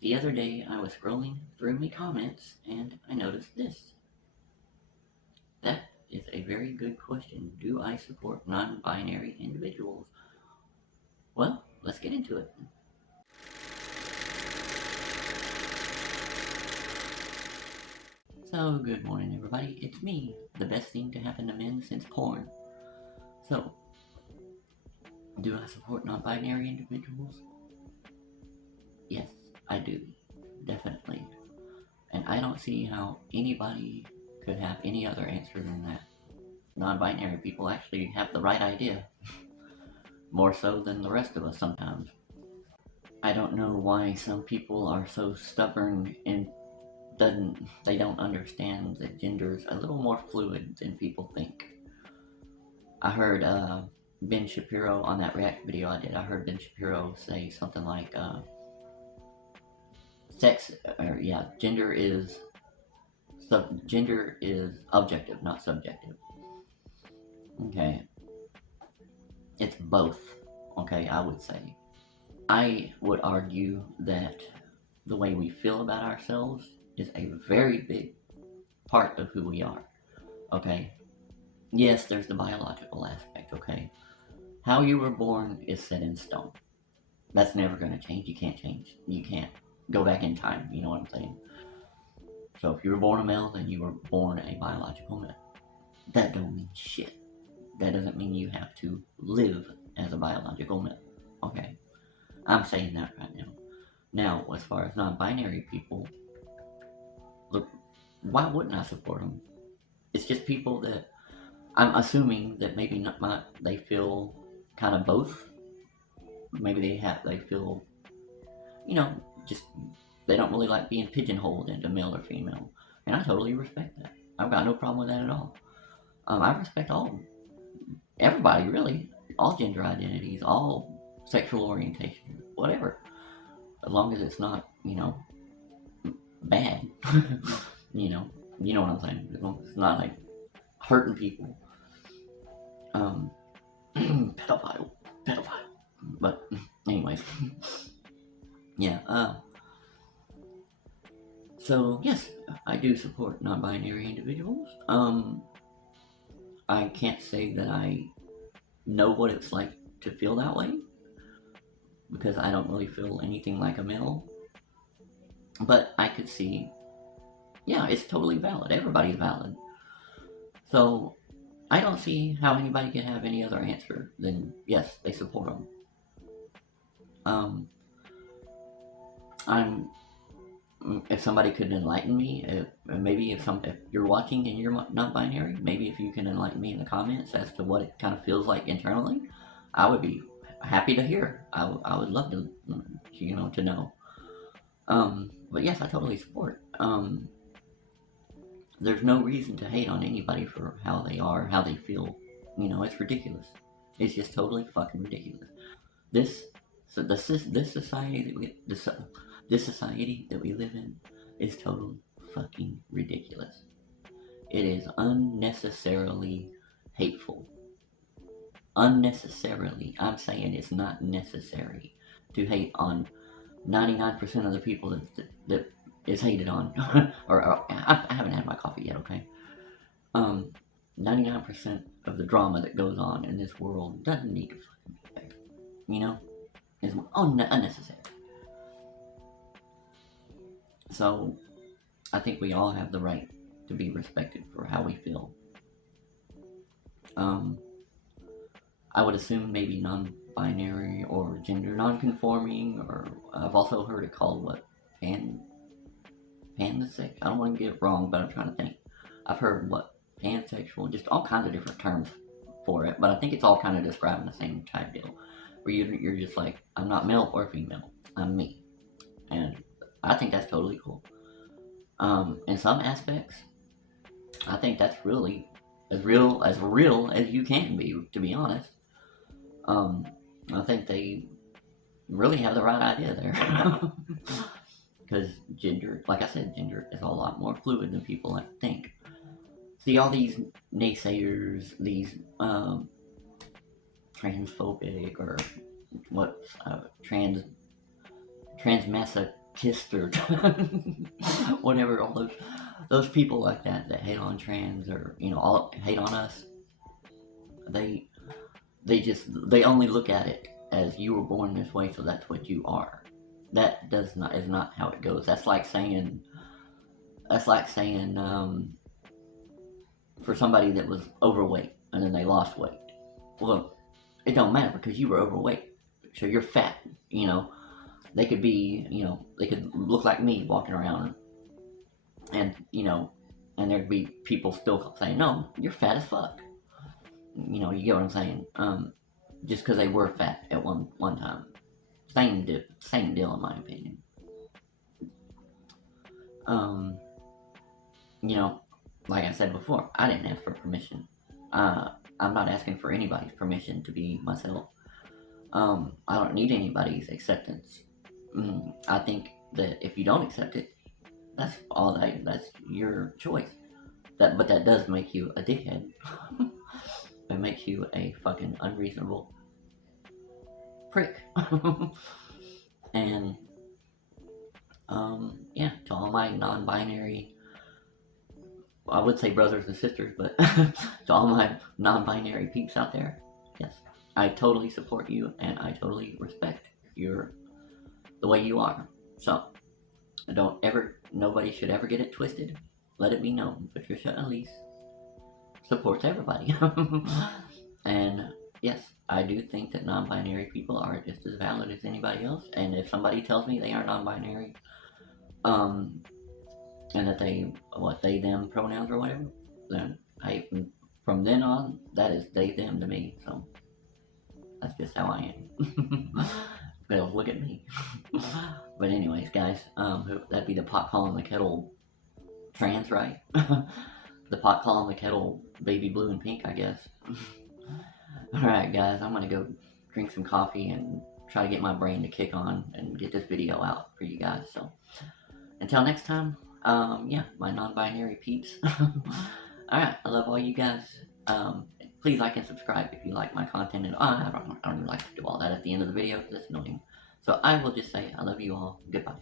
The other day I was scrolling through my comments and I noticed this. That is a very good question. Do I support non-binary individuals? Well, let's get into it. So, good morning everybody. It's me, the best thing to happen to men since porn. So, do I support non-binary individuals? Yes, I do. Definitely. And I don't see how anybody could have any other answer than that. Non-binary people actually have the right idea. More so than the rest of us sometimes. I don't know why some people are so stubborn and they don't understand that gender's a little more fluid than people think. I heard Ben Shapiro on that react video I did. I heard Ben Shapiro say something like, gender is objective, not subjective. Okay, it's both. Okay, I would say. I would argue that the way we feel about ourselves is a very big part of who we are. Okay, yes, there's the biological aspect. Okay, how you were born is set in stone. That's never going to change. You can't change. You can't go back in time. You know what I'm saying? So if you were born a male, then you were born a biological male. That don't mean shit. That doesn't mean you have to live as a biological male. Okay, I'm saying that right now. Now, as far as non-binary people, look, why wouldn't I support them? It's just people that I'm assuming that maybe they feel kind of both. Maybe they feel, just they don't really like being pigeonholed into male or female, and I totally respect that. I've got no problem with that at all. I respect everybody really, all gender identities, all sexual orientation, whatever, as long as it's not, bad. you know what I'm saying. As long as it's not like hurting people. Pedophile. But anyways, yeah. So yes, I do support non-binary individuals. I can't say that I know what it's like to feel that way because I don't really feel anything like a male. But I could see, yeah, it's totally valid. Everybody's valid. So I don't see how anybody can have any other answer than yes, they support them. If somebody could enlighten me, maybe if you're watching and you're not binary, maybe if you can enlighten me in the comments as to what it kind of feels like internally, I would be happy to hear. I would love to, to know. But yes, I totally support. There's no reason to hate on anybody for how they are, how they feel. It's ridiculous. It's just totally fucking ridiculous. This society that we live in is totally fucking ridiculous. It is unnecessarily hateful. Unnecessarily. I'm saying it's not necessary to hate on 99% of the people that is hated on. or I haven't had my coffee yet, okay? 99% of the drama that goes on in this world doesn't need to fucking be there. It's unnecessary. So, I think we all have the right to be respected for how we feel. I would assume maybe non-binary or gender non-conforming, or I've also heard it called pansexual. I don't want to get it wrong, but I'm trying to think. I've heard pansexual, just all kinds of different terms for it, but I think it's all kind of describing the same type deal, where you're just like, I'm not male or female, I'm me, and I think that's totally cool. In some aspects, I think that's really as real as you can be, to be honest. I think they really have the right idea there. Because gender, like I said, gender is a lot more fluid than people like to think. See, all these naysayers, these transphobic or kissed or whatever, all those people like that hate on trans, or all hate on us, they only look at it as you were born this way, so that's what you are. That is not how it goes. That's like saying for somebody that was overweight and then they lost weight. Well, it don't matter because you were overweight, so you're fat. They could be, they could look like me walking around, and there'd be people still saying, no, you're fat as fuck. You get what I'm saying? Just because they were fat at one time. Same deal in my opinion. Like I said before, I didn't ask for permission. I'm not asking for anybody's permission to be myself. I don't need anybody's acceptance. I think that if you don't accept it, that's your choice. But that does make you a dickhead. It makes you a fucking unreasonable prick. And yeah, to all my non-binary, I would say brothers and sisters, but to all my non-binary peeps out there, yes, I totally support you and I totally respect the way you are. So nobody should ever get it twisted. Let it be known, PaTricia and Elise supports everybody. And yes, I do think that non-binary people are just as valid as anybody else. And if somebody tells me they are non-binary, and that they them pronouns or whatever, then from then on, that is they them to me. So that's just how I am. Well, look at me. But anyways, guys, that'd be the pot calling the kettle trans, right? The pot calling the kettle baby blue and pink, I guess. Alright guys, I'm gonna go drink some coffee and try to get my brain to kick on and get this video out for you guys. So until next time, yeah, my non-binary peeps. Alright, I love all you guys. Please like and subscribe if you like my content. And I don't even like to do all that at the end of the video because it's annoying. So I will just say I love you all. Goodbye.